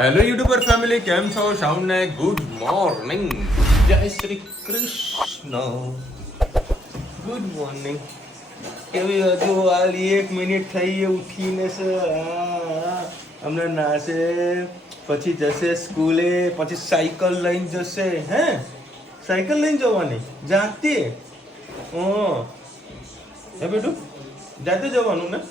Hello YouTuber family, કેમ છો? શાઉને good morning, જય શ્રી કૃષ્ણ, ગુડ મોર્નિંગ. કેવી હજુ હાલી 1 મિનિટ થઈ ઉઠીને હમણાં નાશે, પછી જશે સ્કૂલે, પછી સાયકલ લઈને જશે. હે સાયકલ લઈને જવાની જાતે? હે બેટું, જાતે જવાનું ને?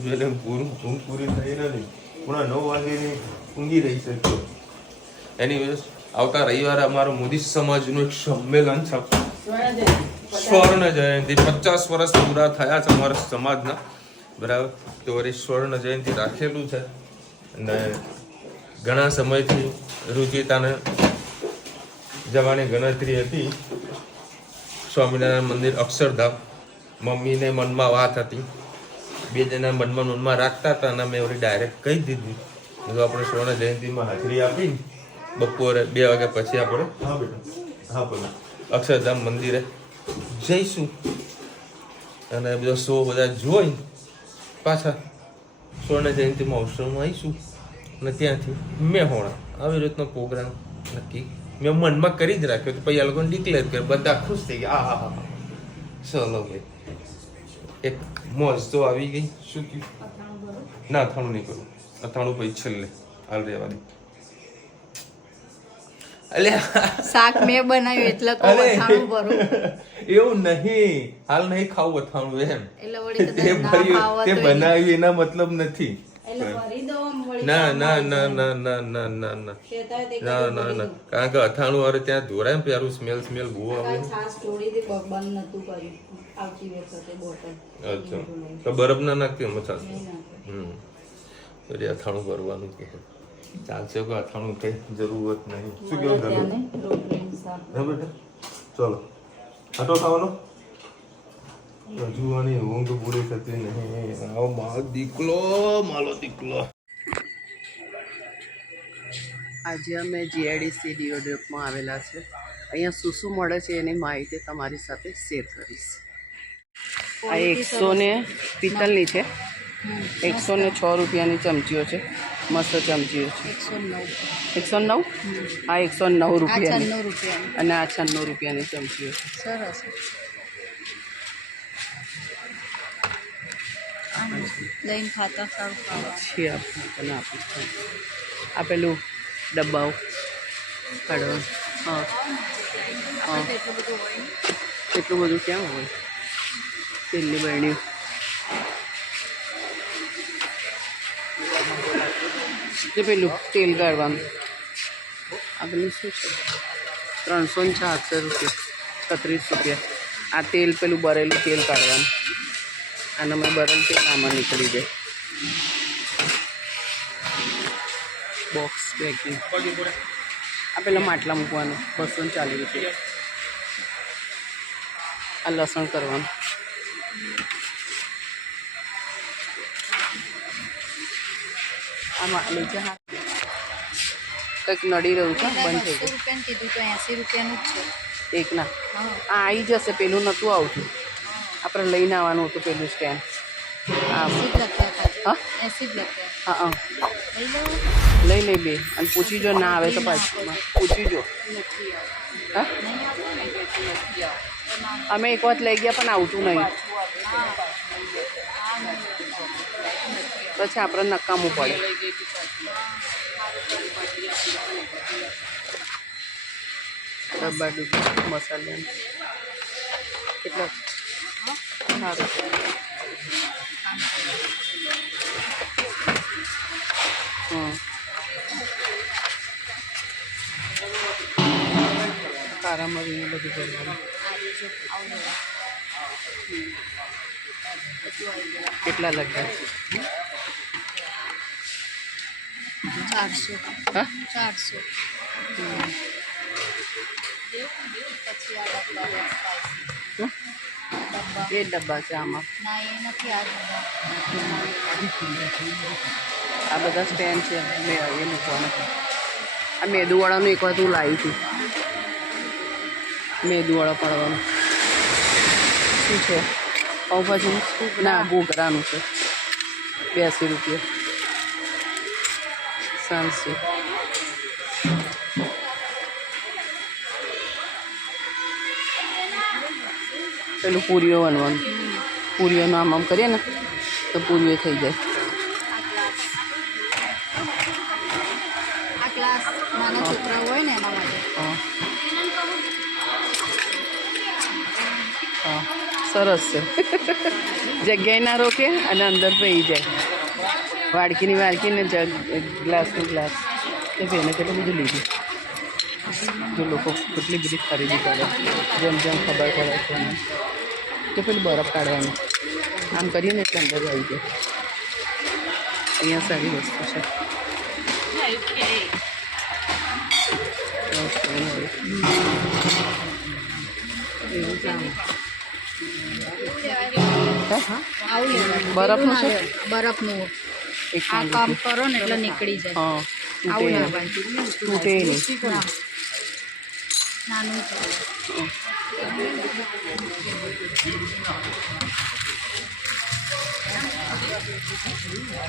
હજુ એટલે ઊંઘ પૂરી થઈ નથી. પૂરા 9 વાગ્યાની ઊંઘી રહી છે. એનીવેઝ, આવતા રવિવારે અમારું મોદી સમાજનું એક સંમેલન છે, સ્વર્ણ જયંતિ. 50 વર્ષ પૂરા થયા છે અમારા સમાજના, બરાબર. તો વળી સ્વર્ણ જયંતિ રાખેલું છે અને ઘણા સમયથી રુચિતાને જવાની ગણતરી હતી સ્વામિનારાયણ મંદિર અક્ષરધામ. મમ્મીને મનમાં વાત હતી, 2 જણા મનમાં રાખતા હતા અને મેં વળી ડાયરેક્ટ કહી દીધું તો આપણે સ્વર્ણ જયંતિમાં હાજરી આપી બપોરે 2 વાગ્યા પછી આપણે બોલો અક્ષરધામ મંદિરે જઈશું અને બધો શો બધા જોઈ પાછા સ્વર્ણ જયંતિમાં અવસરમાં આવીશું અને ત્યાંથી મેહોણા આવી રીતનો પ્રોગ્રામ નક્કી મેં મનમાં કરી જ રાખ્યો. તો પછી આ લોકોને ડિક્લેર કર્યો, બધા ખુશ થઈ ગયા. હા, ચલો ભાઈ, એક મોજ તો આવી ગઈ. શું કહ્યું? ના, અથાણું નહીં કરું. અથાણું પછી છેલ્લે હાલ રહેવા દે. શાક મેં બનાવ્યું એટલે અથાણું ભરું. એવું નહીં, હાલ નહીં ખાવું અથાણું એમ. એટલે વળી તે ભર્યું, તે બનાવ્યું એના મતલબ નથી. ના ના ના ના ના ના ના ના ના ના ના, કારણ કે અથાણું વાળું ત્યાં ધોરાય પ્યારું સ્મેલ બહુ આવે. અચ્છા, તો બરફ ના નાખતી મસાજ. પછી અથાણું ભરવાનું કે ચાલશે કે અથાણું કઈ જરૂરત નહીં. શું કેવું ઘરનું? બેટા ચલો આટો ખાવાનો. હજુ આની ઊંઘ પૂરી થતી નહીં. આવો મારો દીકલો. આજે અમે જીઆઈડીસી ડીઓડ્રોપમાં આવેલા છે. અહીંયા શું શું મળે છે એની માહિતી તમારી સાથે શેર કરીશ. આ 100 પિત્તલની છે, 106 રૂપિયાની ચમચીઓ છે. મસ્ત ચમચીઓ છે. 109. આ 109 રૂપિયાની અને આ 96 રૂપિયાની ચમચીઓ છે. સરસ. લઈને ખાતા સારું છે. આપણને આપીશ. આ પેલું ડબ્બાઓ કાઢવાનું. હા, એટલું બધું ક્યાં હોય? તેલની બરણી. જે પેલું તેલ કાઢવાનું. આ પેલું શું છે? 376 રૂપિયા, 36 રૂપિયા. આ તેલ પેલું બરેલું તેલ કાઢવાનું. આને મેં બરેલું તેલ આમાં નીકળી જાય. Box packing. આ પેલા માટલા મૂકવાનું 240 રૂપિયા. આ લસણ કરવાનું. આમાં નીચે કંઈક નડી રહ્યું છે, બંધ થઈ ગયું. કીધું તો 80 રૂપિયાનું જ છે એકના. આ આવી જશે, પેલું નહોતું આવતું. આપણે લઈને આવવાનું હતું પેલું સ્ટેન્ડ. હા હા, લઈ લે 2 અને પૂછી જો ના આવે તો પાછું પૂછી જો. હા, અમે એક વખત લઈ ગયા પણ આવતું નહીં. પછી આપણે નકામું પડે. ડબ્બા ડુબ્બા મસાલા કેટલા સારું. કારા મરીને બધું કરવાનું. કેટલા લખ્યા છે? 400. હા, 400. પછી આ ડબ્બા એ ડબ્બા છે આમાં. ના, એ નથી. આ બધા સ્ટેન્ડ છે એ મૂકવાના. આ મેદુવાળાનું એક વાર હું લાવી હતી. મેદુવાળા પાડવાનું શું છે? પાઉંભાજીનું ના, ઘૂઘરાનું છે. 82 રૂપિયા. સાંજે પેલું પૂરીઓ બનવાનું, પૂરીઓનું આમ કરીએ ને તો પૂરીઓ થઈ જાય. આ ક્લાસ નાના છોકરાઓ હોય ને એના માટે. હા હા સરસ છે. જગ્યાએ ના રોકે અને અંદર પઈ જાય. વાડકીની વાડકીને જગ ગ્લાસનું ગ્લાસ એ બેને કેટલું બધું લીધું. જો લોકો કેટલી બધી ખરીદી કરે જેમ જેમ ખબર પડે છે એમ. તો પેલું બરફ કાઢવાનું આમ કરીએ ને એટલે અંદર આવી જાય. અહીંયા સારી વસ્તુ છે. આવું લેવાનું. બરફનું છે? બરફનું. એક આ કામ કરો ને એટલે નીકળી જાય. હા આવું તૂટે લેવાનું. તૂટે નહીં. ના. નાનું છે.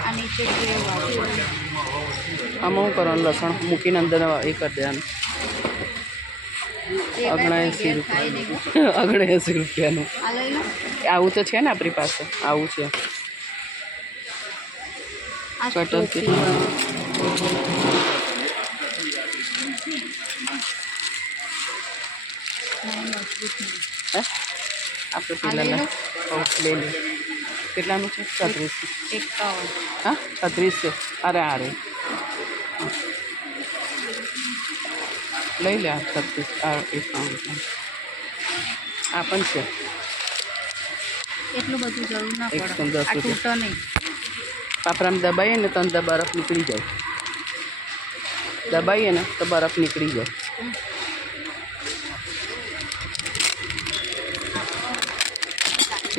આ નીચે ગ્રેવ વાળું. આમાં શું કરવાનું? લસણ મૂકીને અંદર એ કરી દેવાનું. 79 રૂપિયા. 79 રૂપિયાનું. આ લઈ લો. આવું તો છે ને આપણી પાસે. આવું છે આ કટર છે. હે આપણે પેલા લઈ લઈએ. કેટલાનું છે? 36. 51. હા 36 છે. અરે અરે લઈ લે. 36 આ 51. આ પણ છે. એટલું બધું જરૂર ના પડે. 110 આ તૂટો નહીં. પાપરામાં દબાઈએ ને તો અંદર બરફ નીકળી જાય. દબાઈએ ને તો બરફ નીકળી જાય.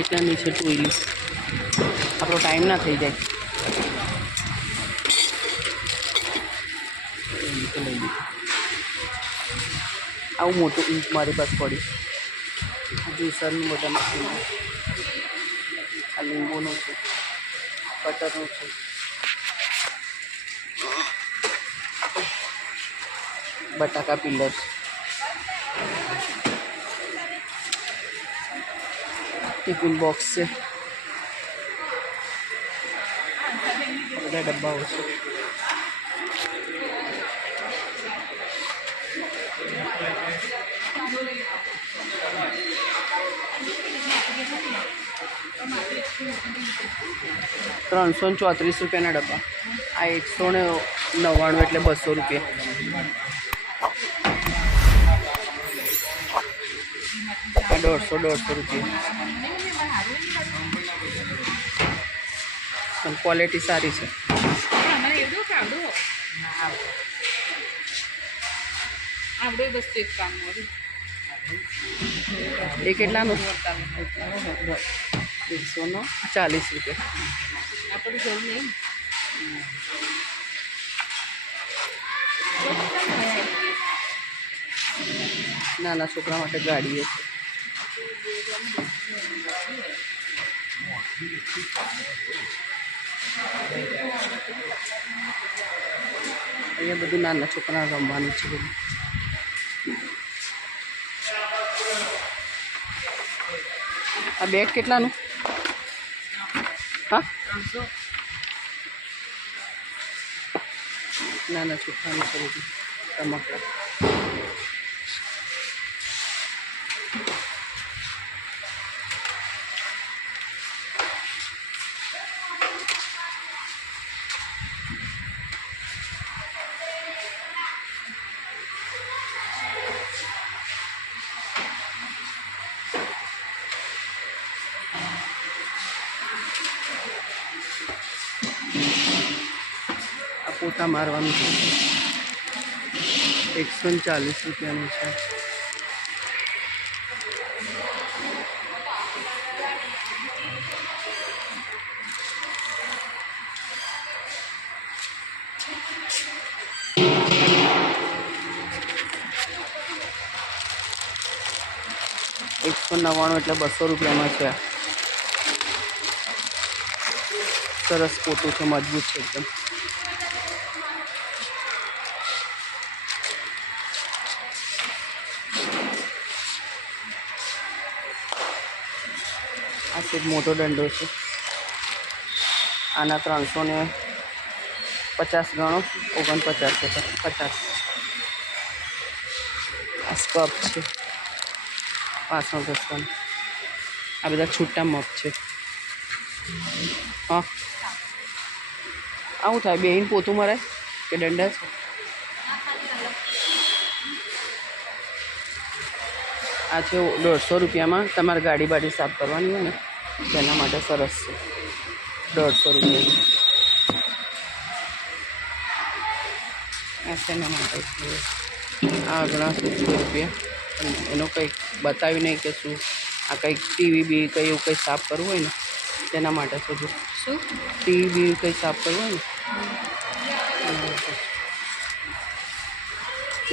એટલા નીચે ટોયલી આપણો ટાઈમ ના થઈ જાય. આવું મોટું ઈંચ મારી પાસે પડી. જ્યુસરનું બધા મશીન. આ લીંબુનું છે, બટરનું છે. બટાકા પિલર. ટિફિન બોક્સ છે. બધા ડબ્બાઓ છે. ₹334 ડબ્બા. આ 199 એટલે 200 રૂપિયા. આ 150 રૂપિયા. પણ ક્વોલિટી સારી છે. એ કેટલાનું? 140 રૂપિયા. નાના છોકરા માટે ગાડીઓ છે. અહીંયા બધું નાના છોકરા રમવાનું છે બધું. આ બેગ કેટલાનું? હા નાના છોકરાનું છે બધું. રમકડા. પોતા મારવાનું છે. 140 રૂપિયાનું છે. ₹199 એટલે 200 રૂપિયામાં છે. સરસ પોતું છે, મજબૂત છે એકદમ. જ મોટો દંડો છે. આના 350 ગણો 49 છે 50. આ સ્કપ છે 510. આ બધા છૂટા મગ છે. હા આવું થાય બેહીને પોતું મરાય કે દંડા છે? આ છે 150 રૂપિયામાં. તમારે ગાડી બાડી સાફ કરવાની હોય ને તેના માટે સરસ છે. 150 રૂપિયા. આ શેના માટે છે? આ ઘણા 100 રૂપિયા. એનો કંઈક બતાવ્યું નહીં કે શું આ કંઈક ટીવી બી કંઈ એવું કંઈ સાફ કરવું હોય ને તેના માટે છે. જો શું ટીવી બી કંઈ સાફ કરવું હોય ને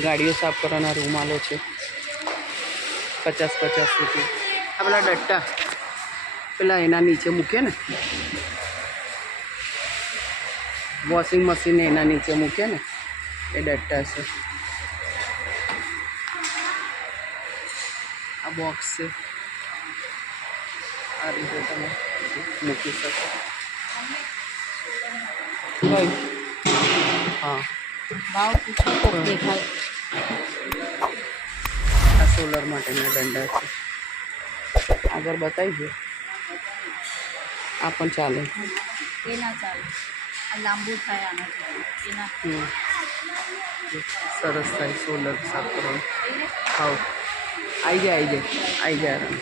ગાડીઓ સાફ કરવાના રૂમાલો છે 50 રૂપિયા. આ પેલા ડટ્ટા પેલા એના નીચે મૂકે ને વોશિંગ મશીન એના નીચે મૂકે ને એ ડટ્ટા છે. આ બોક્સ છે. આ રીતે તમે મૂકી શકો. કઈ હા ભાવ પૂછો તો દેખાય. આ સોલર માટેના દંડા છે. આગળ બતાવી દો. આ પણ ચાલે. એ ના ચાલે. આ લાંબુ થાય આનાથી. એના સરસ થાય સોલર સાફ કરવાનું. હાવ આવી જાય આરામ.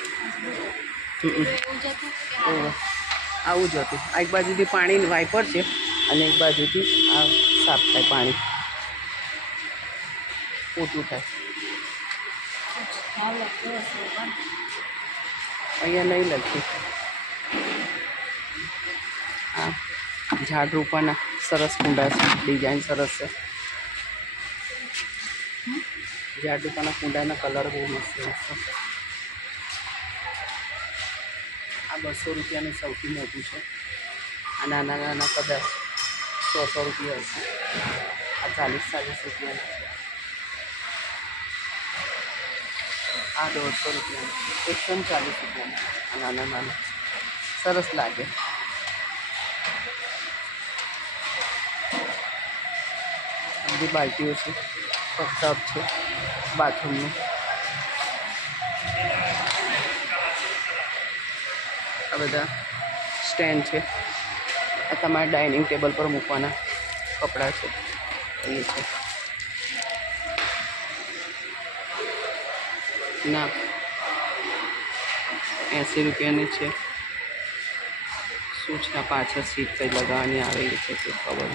આવું જ હતું. આ એક બાજુથી પાણી વાઇપર છે અને એક બાજુથી આ સાફ થાય પાણી પોતું થાય. અહીંયા નહીં લખ્યું. આ ઝાડ રોપાના સરસ કુંડા છે. ડિઝાઇન સરસ છે. ઝાડ રોપાના કુંડાના કલર બહુ મસ્ત છે. આ 200 રૂપિયાનું સૌથી મોટું છે. આ નાના કદાચ 100 રૂપિયા હશે. આ 40 રૂપિયાના છે. આ 150 રૂપિયાનું 140 રૂપિયાનું. આ નાના સરસ લાગે. બધી બાલ્ટીઓ છે. ટબ છે બાથરૂમનું. આ બધા સ્ટેન્ડ છે. આ તમારા ડાઇનિંગ ટેબલ પર મૂકવાના કપડાં છે. એ છે ના 80 રૂપિયાની છે. શું છે આ પાછળ સીટ કંઈ લગાવવાની આવેલી છે તે ખબર.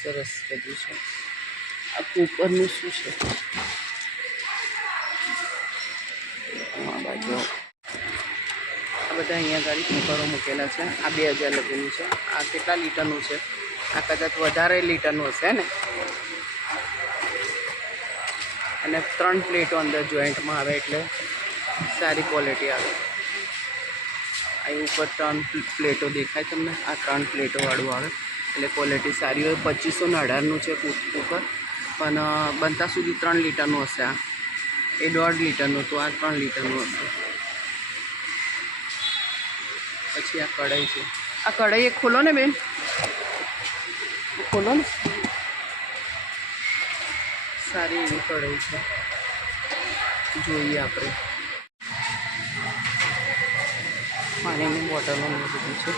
સરસ બધું છે. આ કુકરનું શું છે? આ બાજુ આ બધા અહીંયા આગળ કુકરો મૂકેલા છે. આ 2000 લગીનું છે. આ કેટલા લીટરનું છે? આ કદાચ વધારે લીટરનું હશે ને. અને 3 પ્લેટો અંદર જોઈન્ટમાં આવે એટલે સારી ક્વોલિટી આવે. અહીં ઉપર 3 પ્લેટો દેખાય તમને. આ 3 પ્લેટોવાળું આવે એટલે ક્વોલિટી સારી હોય. 2518નું છે કુકર પણ બનતા સુધી 3 લીટરનું હશે. આ એ 1.5 લીટરનું તો આ 3 લીટરનું હશે. પછી આ કઢાઈ છે. આ કઢાઈ એક ખોલો ને બેન, ખોલો ને. સારી એવી કઢાઈ છે. જોઈએ આપણે. પાણીની બોટલો ને બધું છે.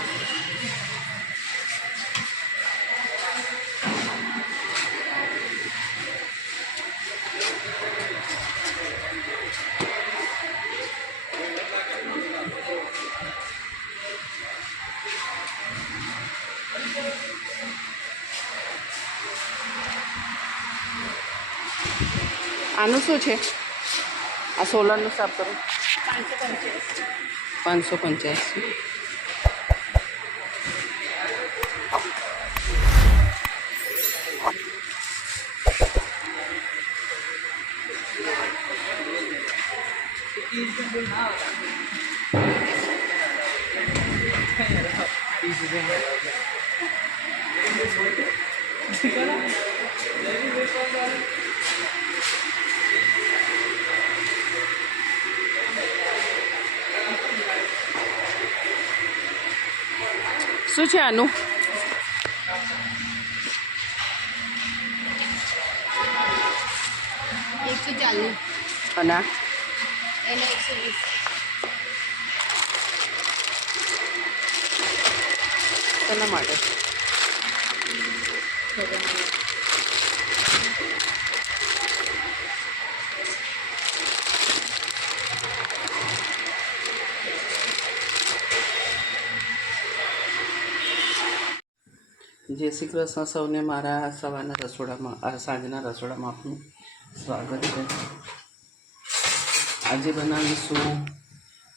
આનું શું છે? આ સોલરનું સાફ કરો. 585. શું છે આનું? અને શેના માટે? જય શ્રી કૃષ્ણ સૌને મારા સવારના રસોડામાં સાંજના રસોડામાં આપનું સ્વાગત છે. આજે બનાવીશું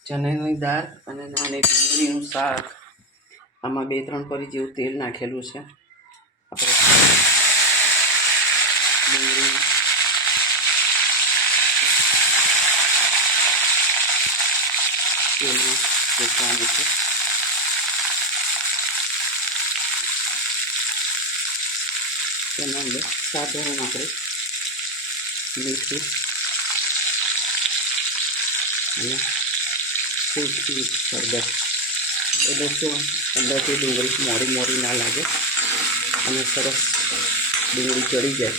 ચણાની દાળ અને નાની ડુંગળીનું શાક. આમાં 2-3 પરી જેવું તેલ નાખેલું છે. આપણે ડુંગળી તેલમાં શેકવાનું છે. તેના અંદર સાધારણ આપણે મીઠું અને સૂકી હળદર, એટલે શું અંદરથી ડુંગળી મોરી ના લાગે અને સરસ ડુંગળી ચડી જાય.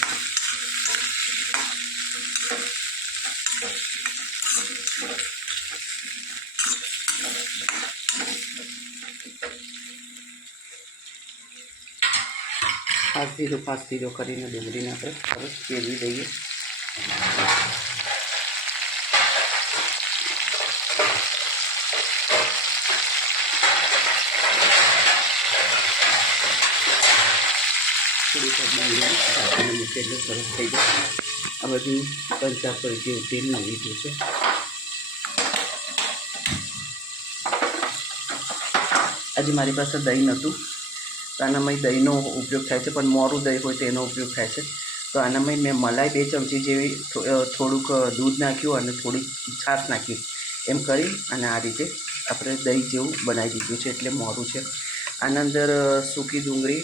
પાંચ ધીરો કરીને ડુંગળીને આપણે સરસ ફેરવી દઈએ. થોડી ડુંગળી ઢાંકીને મૂકે એટલે સરસ થઈ જાય. આ બધું 3-4 પરી જેવું તેલ લીધું છે. આજે મારી પાસે દહીં નહોતું, તો આનામાં દહીંનો ઉપયોગ થાય છે, પણ મોરું દહીં હોય તેનો ઉપયોગ થાય છે. તો આનામાં મેં મલાઈ 2 ચમચી જેવી થોડુંક દૂધ નાખ્યું અને થોડીક છાશ નાખી, એમ કરી અને આ રીતે આપણે દહીં જેવું બનાવી દીધું છે, એટલે મોરું છે. આના અંદર સૂકી ડુંગળી,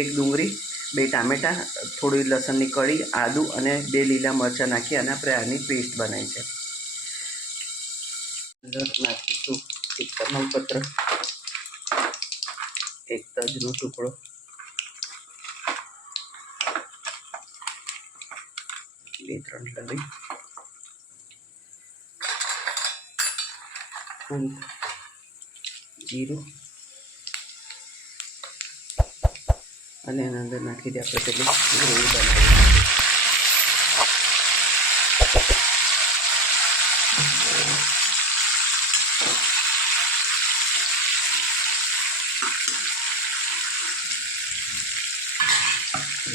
1 ડુંગળી, 2 ટામેટાં, થોડી લસણની કળી, આદું અને 2 લીલા મરચાં નાખી અને આપણે આની પેસ્ટ બનાવી છે. અંદર નાખીશું 1 તમાલપત્ર, 1 તજનો ટુકડો, 2-3 લવિંગ, થોડુંક જીરું અને એના અંદર નાખી દે આપણે પેલી ગ્રેવી બનાવી.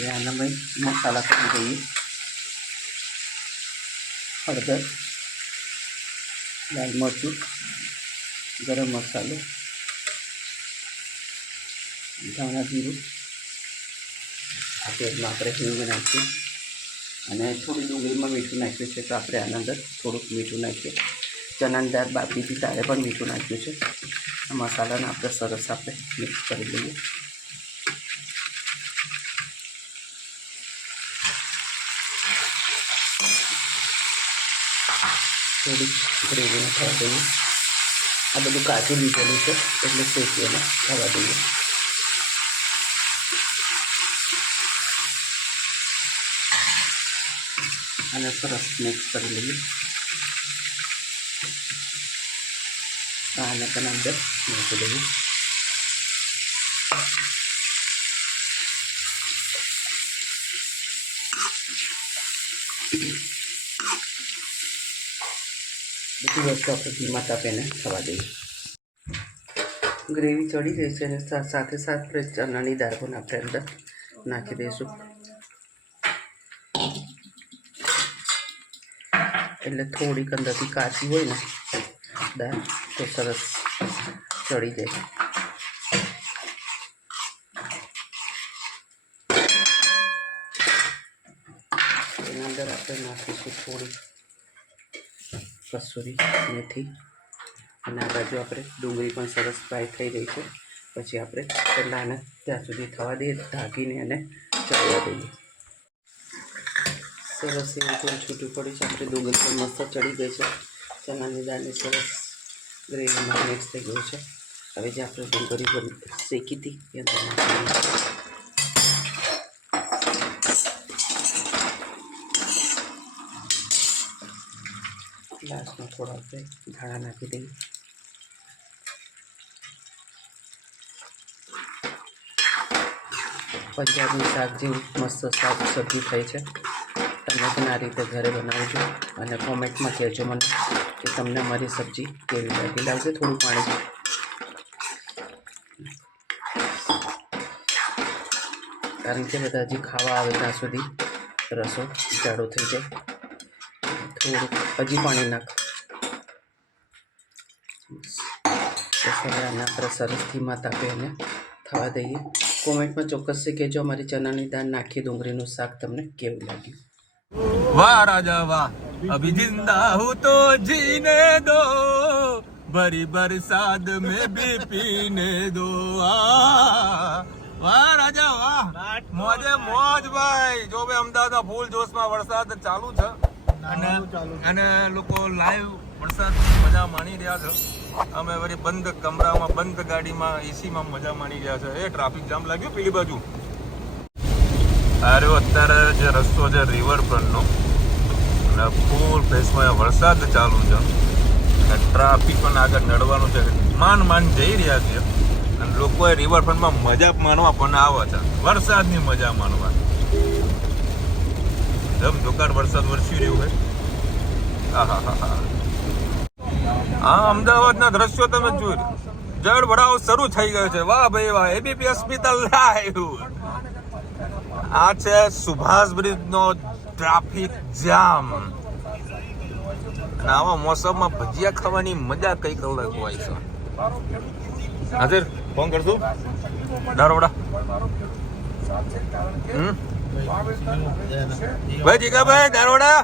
આનામાં મસાલા કરી દઈએ. હળદર, લાલ મરચું, ગરમ મસાલો, ધાણા જીરું, આ તેલમાં આપણે હિંગ નાખીએ અને થોડી ડુંગળીમાં મીઠું નાખ્યું છે, તો આપણે આના અંદર થોડુંક મીઠું નાખીએ. ચણાની દાળ બાફીથી ત્યારે પણ મીઠું નાખ્યું છે. આ મસાલાને આપણે સરસ મિક્સ કરી લઈએ. થોડી ગ્રેવીને થવા દઈએ. આ બધું કાચું લીધેલું છે એટલે શેકીને થવા દઈએ. અને સરસ મિક્સ કરી લઈએ. આને પણ અંદર નાખી દઈએ. બધી વસ્તુ આપણે ધીમા તાપીને થવા દઈએ. ગ્રેવી ચડી ગઈ છે અને સાથે આપણે ચણાની દાળ પણ આપણે અંદર નાખી દઈશું, એટલે થોડીક અંદરથી કાચી હોય ને દાળ તો સરસ ચડી જાય. એના અંદર આપણે નાખીશું થોડી કસૂરી મેથી અને આ બાજુ આપણે ડુંગળી પણ સરસ ફ્રાય થઈ રહી છે. પછી આપણે પહેલાં ત્યાં સુધી થવા દઈએ, ઢાંકીને એને ચડવા દઈએ. સરસ એવું તેલ છૂટું પડ્યું છે. આપણે ડુંગળી પણ મસ્ત ચડી ગઈ છે. ચણાની દાળની સરસ ગ્રેવીમાં મિક્સ થઈ ગયું છે. હવે જે આપણે ડુંગળી શેકી હતી એ અંદર લાસ્ટમાં થોડા આપણે ધાણા નાખી દઈએ. પંજાબી શાક જેવું મસ્ત શાક સબ્જી થઈ છે. તમે પણ આ રીતે ઘરે બનાવજો અને કોમેન્ટમાં કહેજો મને કે તમને અમારી સબ્જી કેવી લાગી. લાવજો થોડું પાણી. કારણ કે બધા હજી ખાવા આવે ત્યાં સુધી રસો જાડો થઈ જાય. થોડુંક હજી પાણી નાખ. હવે આને આપણે સરસ ધીમા તાપે એને થવા દઈએ. કોમેન્ટમાં ચોક્કસથી કહેજો અમારી ચણાની દાળ નાખી ડુંગળીનું શાક તમને કેવું લાગ્યું. વાહ રાજા વાહ, અભી જિંદા હું તો જીને દો, ભરી બરસાત में भी पीने दो. વાહ રાજા વાહ, મોજે મોજ ભાઈ. જો ભાઈ અમદાવાદમાં ફૂલ જોશમાં વરસાદ ચાલુ છે અને લોકો લાઈવ વરસાદની મજા માણી રહ્યા છે. અમે વળી બંધ કમરામાં બંધ ગાડીમાં એસીમાં મજા માણી રહ્યા છે. એ ટ્રાફિક જામ લાગ્યું પેલી બાજુ. અરે અત્યારે જે રસ્તો છે રિવરફ્રન્ટનો અને ફૂલ ફેસમાં વરસાદ ચાલુ છે અને ટ્રાફિક પણ આગળ નડવાનું છે. માંડ જઈ રહ્યા છે અને લોકોએ રિવરફ્રન્ટમાં મજા માણવા પણ આવે છે, વરસાદની મજા માણવા. ધમધોકાર વરસાદ વરસી રહ્યું હોય. હા, અમદાવાદના દ્રશ્યો તમે જોઈ. જળ ભરાવ શરૂ થઈ ગયો છે. વાહ ભાઈ વાહ, એબીપી હોસ્પિટલ લાઈવ. આ છે સુભાષ બ્રિજ નો ટ્રાફિક જામ. અને આવા મોસમમાં ભજીયા ખાવાની મજા કઈક અલગ હોય છે. હાજર ફોન કરશું દારોડા. ભાઈ જીગાભાઈ દારોડા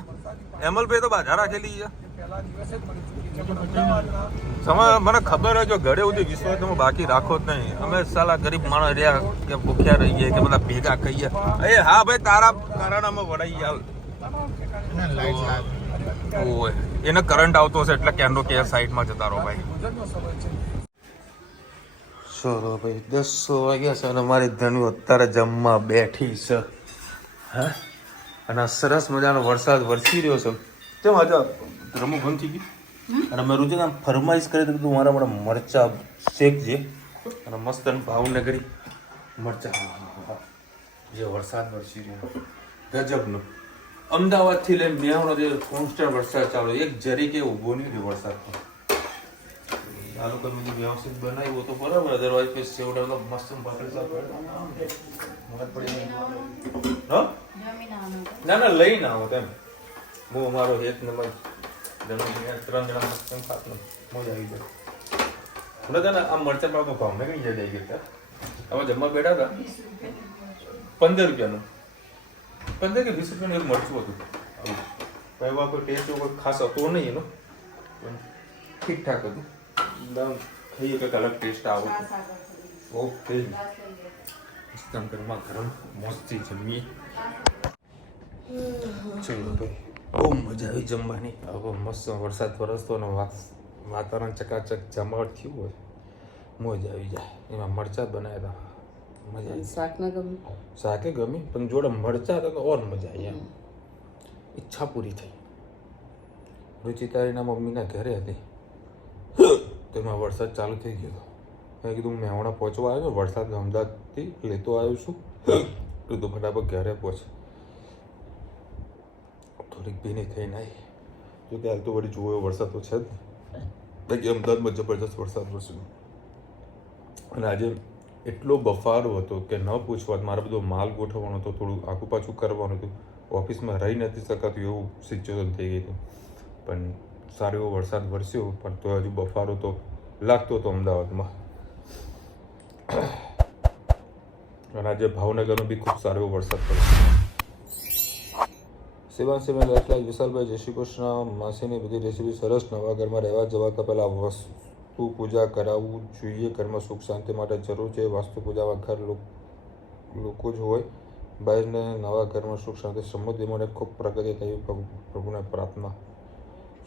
એમલભાઈ તો બાજા રાખેલી છે. મને ખબર હોય જો ઘરે સુધી વિશ્વાસ તમે બાકી રાખો જ નહીં. અમે સાલા ગરીબ માણસ રહ્યા કે ભૂખ્યા રહીએ કે બધા ભેગા ખાઈએ. એ હા ભાઈ, તારા કારણ અમે વડાઈ આવ. એને કરંટ આવતો હશે એટલે કેન્ડો કે સાઈડમાં જતા રહો ભાઈ. ચલો ભાઈ, 10 વાગ્યા છે અને મારી ધનુ અત્યારે જમવા બેઠી છે. હા, અને સરસ મજાનો વરસાદ વરસી રહ્યો છે. કેમ આજે રમો બંધ થઈ ગઈ અને મેં રુચિ આમ ફરમાઈશ કરી તો તું મારા માટે મરચા શેકજે અને મસ્ત ભાવનગરી મરચા. જે વરસાદ વરસી રહ્યો ગજબનો. અમદાવાદથી લઈને મેહણો જે કોન્સ્ટન્ટ વરસાદ ચાલુ, એક જરી કે ઊભો નહીં રહ્યો વરસાદ. આ લોકો વ્યવસ્થિત બનાવ્યું તો બરાબર, અધરવાઇઝ પછી સેવડા તો મસ્ત ના લઈને આવો તેમ. હું મારો એક નંબર 3 જણા મસ્ત ખાત મજા આવી જાય. મને તને આ મરચા પાક ભાવને કઈ જગ્યાએ ગયા અમે જમવા બેઠા હતા. 15 રૂપિયાનું 15 કે 20 રૂપિયાનું એક મરચું હતું. એવા કોઈ ટેસ્ટ કોઈ ખાસ હતો નહીં એનો, પણ ઠીકઠાક હતું. ખાઈએ કંઈક અલગ ટેસ્ટ આવો. ઓકે, ગરમા ગરમ મસ્તી જમીએ. ચલો ભાઈ, બહુ મજા આવી જમવાની. હવે મસ્ત વરસાદ વરસતો અને વાતાવરણ ચકાચક જમાવટ થયું હોય, મજા આવી જાય. એમાં મરચાં બનાવ્યા હતા, મજા આવી. શાક ના ગમે? શાકે ગમી પણ જોડે મરચાં હતા તો ઓર મજા આવી. એમ ઈચ્છા પૂરી થઈ. રુચિતારીના મમ્મીના ઘરે હતી તો એમાં વરસાદ ચાલુ થઈ ગયો હતો. મેં કીધું મેહોણા પહોંચવા આવ્યો, વરસાદ અમદાવાદથી લેતો આવ્યો છું, તું ફટાફટ ઘરે પહોંચ. થોડીક ભીની થઈને આવી. જો કે હાલ તો વળી જોયો વરસાદ તો છે જ નહીં. અમદાવાદમાં જબરજસ્ત વરસાદ વરસ્યો અને આજે એટલો બફારો હતો કે ન પૂછવા. મારે બધો માલ ગોઠવવાનો હતો, થોડું આખું પાછું કરવાનું હતું, ઓફિસમાં રહી નથી શકાતું એવું સિચ્યુએશન થઈ ગઈ હતી. પણ સારો એવો વરસાદ વરસ્યો, પણ તો હજુ બફારો તો લાગતો હતો અમદાવાદમાં. અને આજે ભાવનગરનો બી ખૂબ સારો એવો વરસાદ પડ્યો. સેવા લાઈફ વિશાલભાઈ, જય શ્રી કૃષ્ણ. માસીની બધી રેસીપી સરસ. નવા ઘરમાં રહેવા જવાતા પહેલાં વાસ્તુ પૂજા કરાવવું જોઈએ. ઘરમાં સુખ શાંતિ માટે જરૂર છે. વાસ્તુ પૂજામાં ઘર લોકો જ હોય ભાઈને નવા ઘરમાં સુખ શાંતિ સમૃદ્ધિ મળે, ખૂબ પ્રગતિ થઈ, પ્રભુને પ્રાર્થના.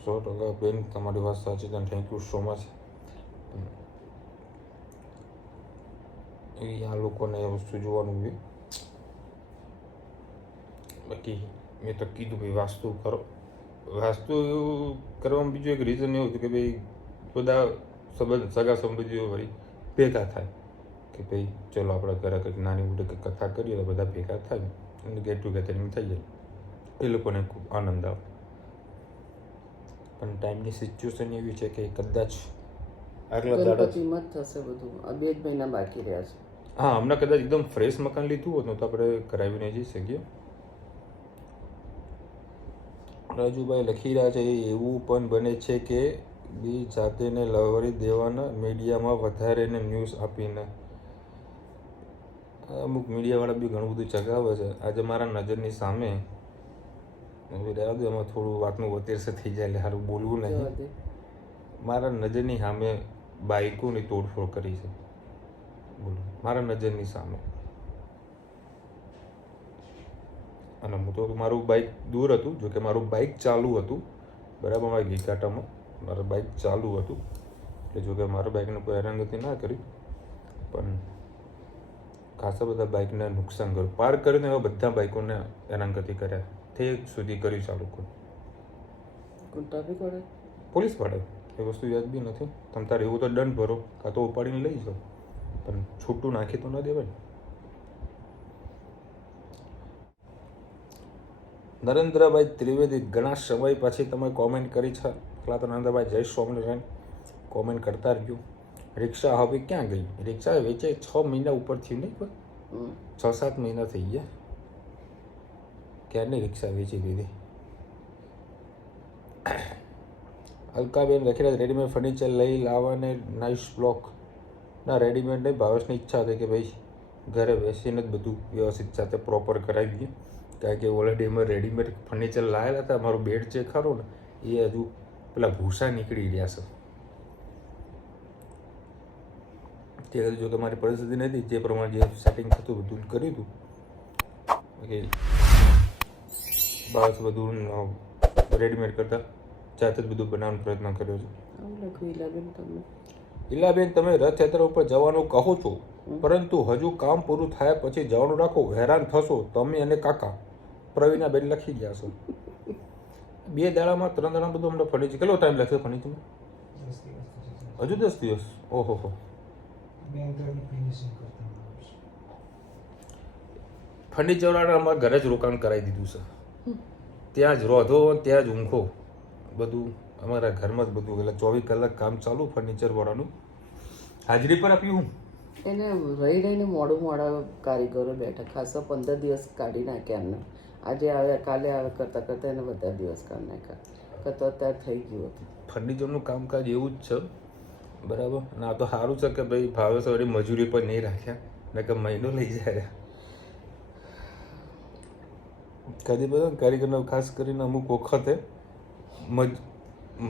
100% બેન તમારી વાત સાચી છે. Thank you so much. એ આ લોકોને એ વસ્તુ જોવાનું છે. બાકી મેં તો કીધું ભાઈ વાસ્તુ કરો. વાસ્તુ કરવામાં બીજું એક રીઝન એવું હતું કે ભાઈ બધા સગા સંબંધીઓ ભાઈ ભેગા થાય કે ભાઈ ચલો આપણે ઘરે કંઈક નાની મોટી કંઈક કથા કરીએ તો બધા ભેગા થાય અને ગેટ ટુગેધરિંગ થઈ જાય. એ લોકોને ખૂબ આનંદ આવે. પણ ટાઈમની સિચ્યુએશન એવી છે કે કદાચ આગલા દાડા ગણપતિમાં જ થશે બધું. આ 2 જ મહિના બાકી રહ્યા છે. હા, હમણાં કદાચ એકદમ ફ્રેશ મકાન લીધું હોત ને તો આપણે કરાવીને જઈ શકીએ. રાજુભાઈ લખી રહ્યા છે એવું પણ બને છે કે બી જાતેને લવરી દેવાના, મીડિયામાં વધારેને ન્યૂઝ આપીને. અમુક મીડિયાવાળા બી ઘણું બધું ચગાવે છે. આજે મારા નજરની સામે એમાં થોડું વાતનું વતેરસે થઈ જાય એટલે સારું બોલવું નહીં. મારા નજરની સામે બાઇકોની તોડફોડ કરી છે. બોલો, મારા નજરની સામે. અને હું તો મારું બાઇક દૂર હતું, જોકે મારું બાઇક ચાલુ હતું બરાબર. મારા ઘીકાટામાં મારું બાઇક ચાલુ હતું એટલે જોકે મારા બાઇકને કોઈ હેરાનગતિ ના કરી, પણ ખાસા બધા બાઇકને નુકસાન કર્યું. પાર્ક કરીને એવા બધા બાઇકોને હેરાનગતિ કર્યા. ઠેક સુધી કરી ચાલુ કોઈ ટ્રાફિક વાળા પોલીસ વાળા એ વસ્તુ યાદ બી નથી. તમે તારે એવું તો દંડ ભરો કાં તો ઉપાડીને લઈ જાઓ, પણ છૂટું નાખી તો ન દેવાય. નરેન્દ્રભાઈ ત્રિવેદી, ઘણા સમય પછી તમે કોમેન્ટ કરી છે. પેલા તો નરેન્દ્રભાઈ જય સ્વામિનારાયણ કોમેન્ટ કરતા રહ્યું. રિક્ષા હવે ક્યાં ગઈ? રિક્ષા વેચે 6 મહિના ઉપર થયું નહીં, કોઈ 6-7 મહિના થઈ ગયા. ક્યારની રિક્ષા વેચી દીધી. અલકાબેન લખી રહ્યા રેડીમેડ ફર્નિચર લઈ લાવવાને નાઇસ બ્લોક. ના, રેડીમેડ નહીં. ભાવેશની ઈચ્છા હતી કે ભાઈ ઘરે બેસીને જ બધું વ્યવસ્થિત સાથે પ્રોપર કરાવી દઈએ, કારણ કે ઓલરેડી અમે રેડીમેડ ફર્નિચર લાવેલા હતા. અમારું બેડ જે ખરું ને એ હજુ પેલા ભૂસા નીકળી રહ્યા છે. તે હજુ જો કે મારી પરિસ્થિતિ નથી, જે પ્રમાણે જે સેટિંગ થતું બધું કર્યું હતું. બસ બધું રેડીમેડ કરતાં જાતે જ બધું બનાવવાનો પ્રયત્ન કર્યો છે. ઈલાબેન, તમે રથયાત્રા ઉપર જવાનું કહો છો, પરંતુ હજુ કામ પૂરું થયા પછી જવાનું રાખો, હેરાન થશો તમે અને કાકા. પ્રવીણાબેન લખી ગયા છો. 2 દાડામાં 3 દાડા બધું અમને ફર્નિચર. કેટલો ટાઈમ લાગશે ફર્નિચરમાં? હજુ 10 દિવસ. ઓહો હો. ફર્નિચરવાળા અમારા ઘરે જ રોકાણ કરાવી દીધું છે. ત્યાં જ રોધો, ત્યાં જ ઊંઘો. બધું અમારા ઘરમાં જ બધું. એટલે 24 કલાક કામ ચાલુ ફર્નિચરવાળાનું. હાજરી પર આપ્યું હું એને રહીને મોડા કારીગરો બેઠા. ખાસા 15 દિવસ કાઢી નાખ્યા એમને. આજે આવ્યા, કાલે આવ્યા, કરતાં એને બધા દિવસ કાઢી નાખ્યા. કરતાં અત્યારે થઈ ગયું હતું. ફર્નિચરનું કામકાજ એવું જ છે બરાબર. અને આ તો સારું છે કે ભાઈ ભાવેશ વળી મજૂરી પર નહીં રાખ્યા, ને કે મહિનો લઈ જાય. કદી બધા કારીગરનો ખાસ કરીને અમુક વખતે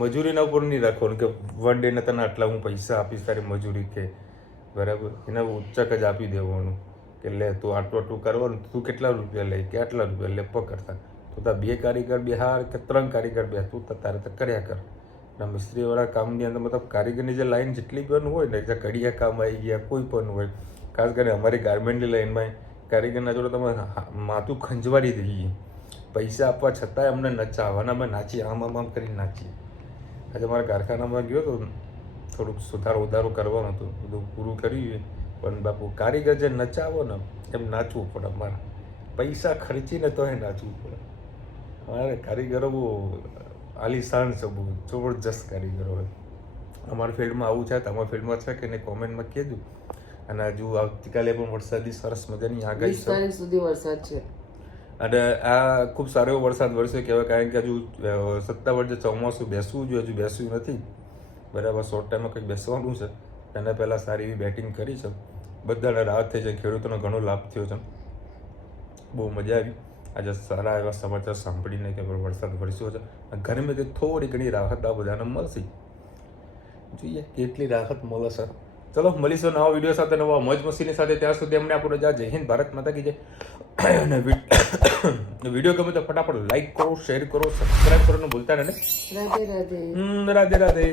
મજૂરીના ઉપર નહીં રાખવાનું કે વન ડેને તને આટલા હું પૈસા આપીશ તારી મજૂરી કે બરાબર. એના ઉચ્ચક જ આપી દેવાનું કે લે તું આટલું કરવાનું, તું કેટલા રૂપિયા લે કે આટલા રૂપિયા લે પકડતા. તો તાર 2 કારીગર બિહાર કે 3 કારીગર બે તું તારે તો કર્યા કર. ના, મિસ્ત્રીવાળા કામની અંદર મતલબ કારીગરની જે લાઈન જેટલી પણ હોય ને, જે કડિયા કામ આવી ગયા કોઈ પણ હોય, ખાસ કરીને અમારી ગાર્મેન્ટની લાઈનમાં કારીગરના જોડે તમે માથું ખંજવારી દઈએ. પૈસા આપવા છતાંય અમને નચાવવાના, અમે નાચીએ, આમ કરીને નાચીએ. આજે મારા કારખાનામાં ગયો તો થોડુંક સુધારો કરવાનું હતું, બધું પૂરું કર્યું. પણ બાપુ કારીગર જે નચાવો ને એમ નાચવું પડે. અમારે પૈસા ખર્ચીને તો એ નાચવું પડે. અમારે કારીગરો બહુ આલિશાન છે, બહુ જબરજસ્ત કારીગરો હોય. અમારા ફિલ્ડમાં આવું છે. તમારા ફિલ્ડમાં છે કે નહીં કોમેન્ટમાં કહેજો. અને હજુ આવતીકાલે પણ વરસાદની સરસ મજાની આગાહી છે. 20 તારીખ સુધી વરસાદ છે. અને આ ખૂબ સારો એવો વરસાદ વરસે કહેવાય, કારણ કે હજુ સત્તાવાર જે ચોમાસું બેસવું જોઈએ હજુ બેસ્યું નથી બરાબર. શોર્ટ ટાઈમમાં કંઈક બેસવાનું છે. એના પહેલાં સારી એવી બેટિંગ કરી છે. બધાને રાહત થઈ છે, ખેડૂતોનો ઘણો લાભ થયો છે. બહુ મજા આવી આજે સારા એવા સમાચાર સાંભળીને કે વરસાદ વરસ્યો છે. ગરમીથી થોડી ઘણી રાહત આ બધાને મળશે. જોઈએ કેટલી રાહત મળે છે. ચલો મળીશું નવા વિડીયો સાથે, નવા મોજ મસ્તીની સાથે. ત્યાં સુધી અમને આપણો જય હિન્દ, ભારત માતા કી જય. અને વિડીયો ગમે તો ફટાફટ લાઈક કરો, શેર કરો, સબસ્ક્રાઇબ કરવાનું ભૂલતા નહીં. રાધે રાધે. રાધે રાધે.